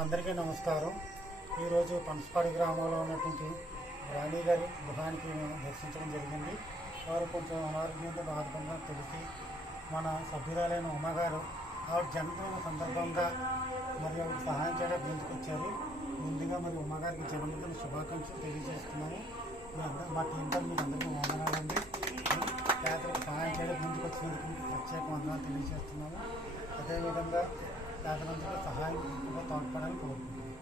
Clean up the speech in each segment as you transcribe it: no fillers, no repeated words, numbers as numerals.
అందరికీ నమస్కారం. ఈరోజు పనసపాడు గ్రామంలో ఉన్నటువంటి రాణి గారి గృహానికి మేము దర్శించడం జరిగింది. వారు కొంచెం అనారోగ్యంతో బాధపడిన తెలిసి మన సభ్యురాలైన ఉమ్మగారు ఆవిడ జన్మదిన సందర్భంగా మరి ఆవిడ సహాయం చేయడానికి ముందుకొచ్చారు. ముందుగా మరి ఉమ్మగారికి జన్మదిన శుభాకాంక్షలు తెలియజేస్తున్నాము. మా టీంతో మీకు అందరికీ వందనాలండి. పేదలకు సహాయం చేయడానికి ముందుకు వచ్చినందుకు ప్రత్యేక వందనాలు తెలియజేస్తున్నాము. అదేవిధంగా పేదలందరికీ సహాయం ఎక్కువగా తోడ్పడాలని కోరుకుంటున్నాను.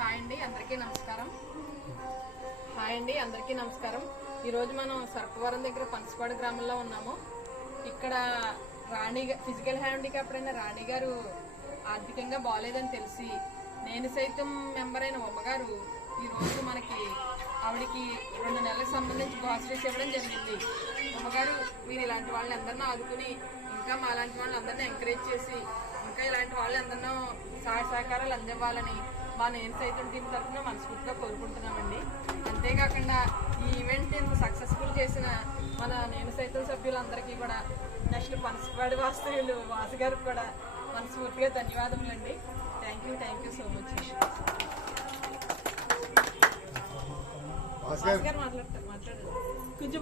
హాయ్ అండి, అందరికీ నమస్కారం. ఈరోజు మనం సర్పవరం దగ్గర పనసపాడు గ్రామంలో ఉన్నాము. ఇక్కడ రాణి ఫిజికల్ హ్యాండిక్యాప్డ్ అయిన రాణి గారు ఆర్థికంగా బాగోలేదని తెలిసి నేను సైతం మెంబర్ అయిన ఉమ్మగారు ఈరోజు మనకి ఆవిడికి 2 నెలలకు సంబంధించి గ్రాసరీస్ ఇవ్వడం జరిగింది. ఉమ్మగారు మీరు ఇలాంటి వాళ్ళని అందరినీ ఆదుకుని ఇంకా మా లాంటి వాళ్ళని అందరినీ ఎంకరేజ్ చేసి ఇంకా ఇలాంటి వాళ్ళందరినూ సహాయ సహకారాలు అందివ్వాలని మా నేను సైతం టీం తరఫున మనస్ఫూర్తిగా కోరుకుంటున్నామండి. అంతేకాకుండా ఈ ఈవెంట్ ఇంత సక్సెస్ఫుల్ చేసిన మన నేను సైతం సభ్యులందరికీ కూడా, నెక్స్ట్ పనసపాడు వాస్తవ్యులు వాసు గారికి కూడా మనస్ఫూర్తిగా ధన్యవాదములండి. Thank you so much. Vasu గారు మాట్లాడారు కొంచెం